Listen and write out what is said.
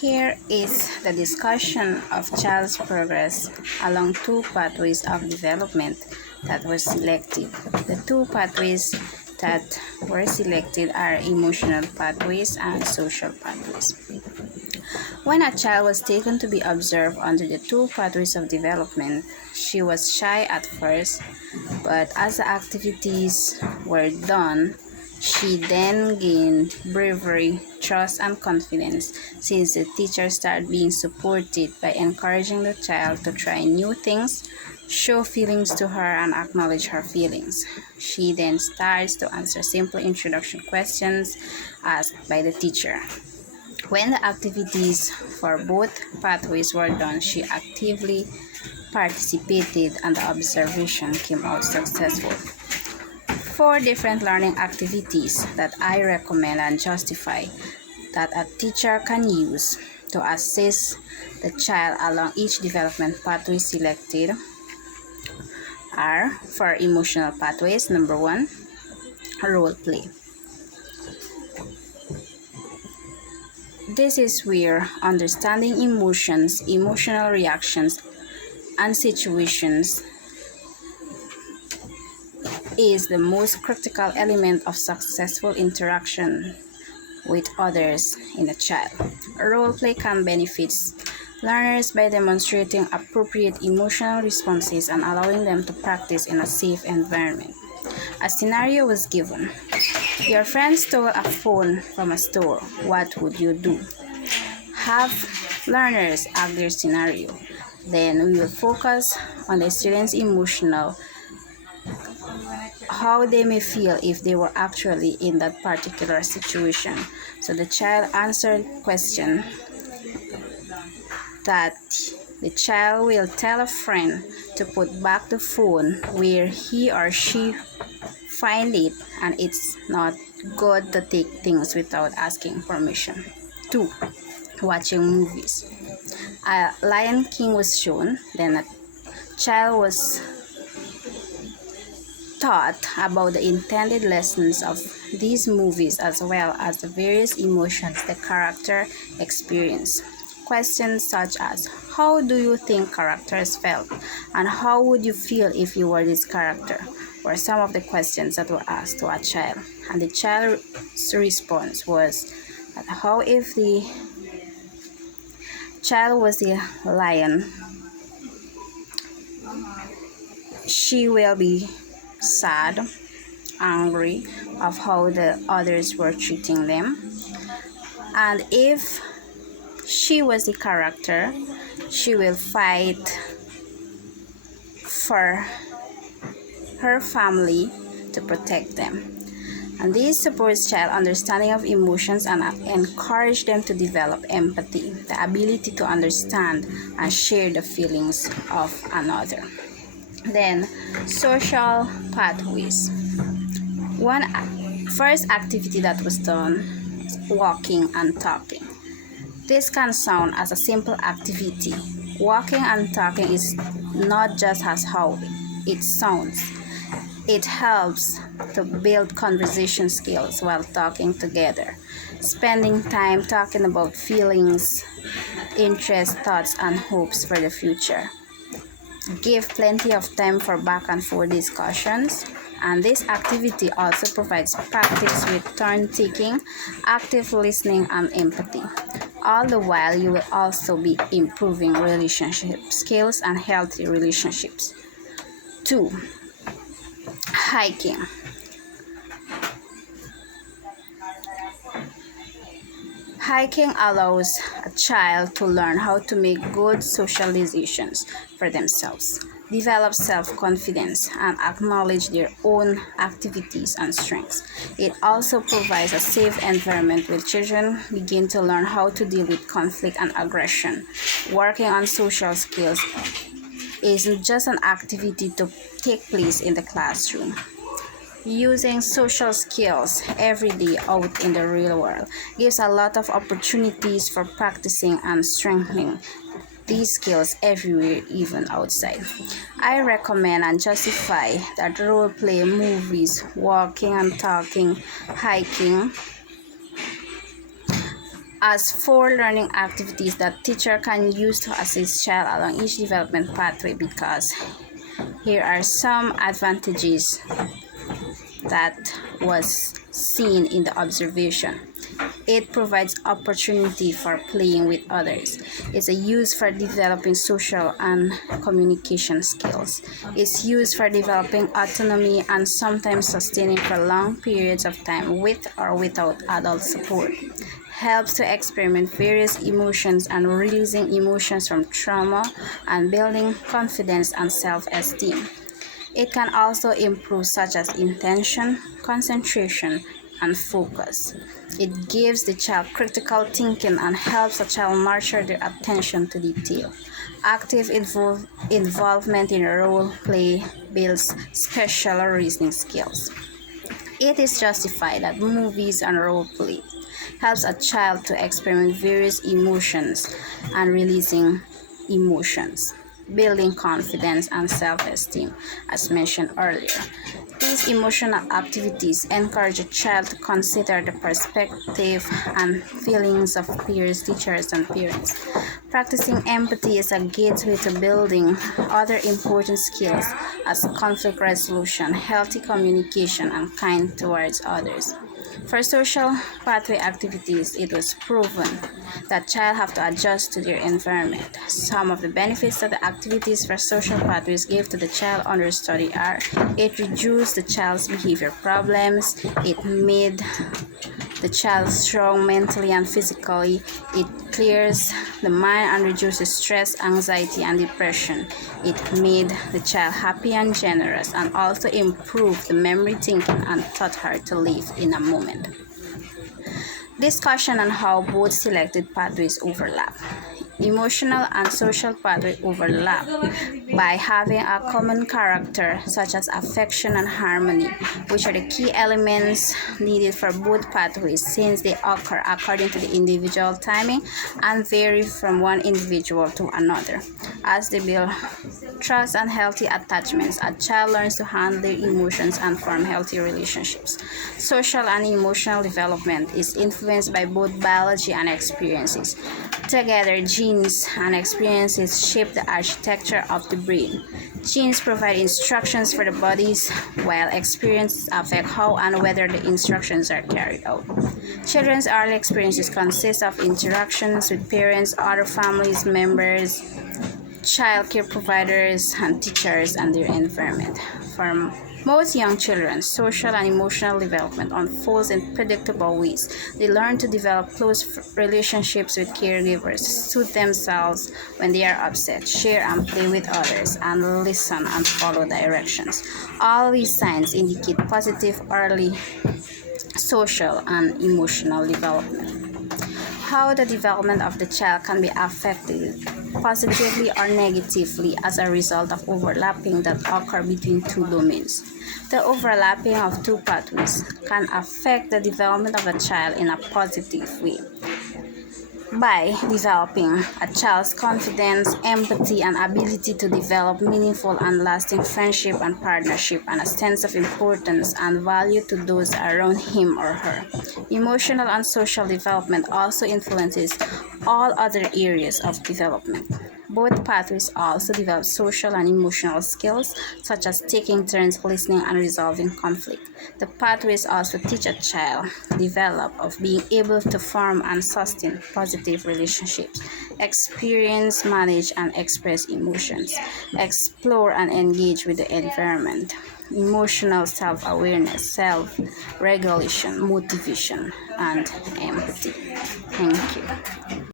Here is the discussion of child's progress along two pathways of development that were selected. The two pathways that were selected are emotional pathways and social pathways. When a child was taken to be observed under the two pathways of development, she was shy at first, but as the activities were done, she then gained bravery, trust, and confidence since the teacher started being supported by encouraging the child to try new things, show feelings to her, and acknowledge her feelings. She then starts to answer simple introduction questions asked by the teacher. When the activities for both pathways were done, she actively participated and the observation came out successful. 4 different learning activities that I recommend and justify that a teacher can use to assist the child along each development pathway selected are for emotional pathways. Number 1, role play. This is where understanding emotions, emotional reactions, and situations is the most critical element of successful interaction with others in a child. Role play can benefit learners by demonstrating appropriate emotional responses and allowing them to practice in a safe environment. A scenario was given. Your friend stole a phone from a store. What would you do? Have learners act their scenario. Then we will focus on the students' emotional, how they may feel if they were actually in that particular situation. So the child answered question that the child will tell a friend to put back the phone where he or she find it, and it's not good to take things without asking permission. 2, watching movies. A Lion King was shown, then a child was taught about the intended lessons of these movies as well as the various emotions the character experienced. Questions such as, how do you think characters felt, and how would you feel if you were this character, were some of the questions that were asked to a child. And the child's response was that how if the child was the lion, she will be sad, angry of how the others were treating them. And if she was the character, she will fight for her family to protect them. And this supports child understanding of emotions and encourage them to develop empathy, the ability to understand and share the feelings of another. Then, social pathways. One first activity that was done is walking and talking. This can sound as a simple activity. Walking and talking is not just as how it sounds. It helps to build conversation skills while talking together. Spending time talking about feelings, interests, thoughts, and hopes for the future. Give plenty of time for back and forth discussions. And this activity also provides practice with turn taking, active listening, and empathy. All the while, you will also be improving relationship skills and healthy relationships. 2, hiking. Hiking allows a child to learn how to make good social decisions for themselves, develop self-confidence, and acknowledge their own activities and strengths. It also provides a safe environment where children begin to learn how to deal with conflict and aggression. Working on social skills isn't just an activity to take place in the classroom. Using social skills every day out in the real world gives a lot of opportunities for practicing and strengthening these skills everywhere, even outside. I recommend and justify that role play, movies, walking and talking, hiking as 4 learning activities that teacher can use to assist child along each development pathway, because here are some advantages that was seen in the observation. It provides opportunity for playing with others. It's a use for developing social and communication skills. It's used for developing autonomy and sometimes sustaining for long periods of time with or without adult support. Helps to experiment various emotions and releasing emotions from trauma and building confidence and self-esteem. It can also improve such as intention, concentration, and focus. It gives the child critical thinking and helps a child nurture their attention to detail. Active involvement in role play builds special reasoning skills. It is justified that movies and role play helps a child to experiment various emotions and releasing emotions, building confidence and self-esteem, as mentioned earlier. These emotional activities encourage a child to consider the perspective and feelings of peers, teachers, and parents. Practicing empathy is a gateway to building other important skills as conflict resolution, healthy communication, and kind towards others. For social pathway activities, it was proven that child have to adjust to their environment. Some of the benefits that the activities for social pathways give to the child under study are: it reduced the child's behavior problems, it made the child strong mentally and physically, it clears the mind and reduces stress, anxiety, and depression. It made the child happy and generous, and also improved the memory, thinking, and taught her to live in a moment. Discussion on how both selected pathways overlap. Emotional and social pathway overlap by having a common character such as affection and harmony, which are the key elements needed for both pathways since they occur according to the individual timing and vary from one individual to another. As they build trust and healthy attachments, a child learns to handle their emotions and form healthy relationships. Social and emotional development is influenced by both biology and experiences. Together, genes and experiences shape the architecture of the brain. Genes provide instructions for the bodies, while experiences affect how and whether the instructions are carried out. Children's early experiences consist of interactions with parents, other families members, child care providers, and teachers and their environment. For most young children, social and emotional development unfolds in predictable ways. They learn to develop close relationships with caregivers, soothe themselves when they are upset, share and play with others, and listen and follow directions. All these signs indicate positive early social and emotional development. How the development of the child can be affected positively or negatively as a result of overlapping that occur between two domains. The overlapping of two pathways can affect the development of a child in a positive way by developing a child's confidence, empathy, and ability to develop meaningful and lasting friendship and partnership, and a sense of importance and value to those around him or her. Emotional and social development also influences all other areas of development. Both pathways also develop social and emotional skills, such as taking turns listening and resolving conflict. The pathways also teach a child develop of being able to form and sustain positive relationships, experience, manage, and express emotions, explore and engage with the environment, emotional self-awareness, self-regulation, motivation, and empathy. Thank you.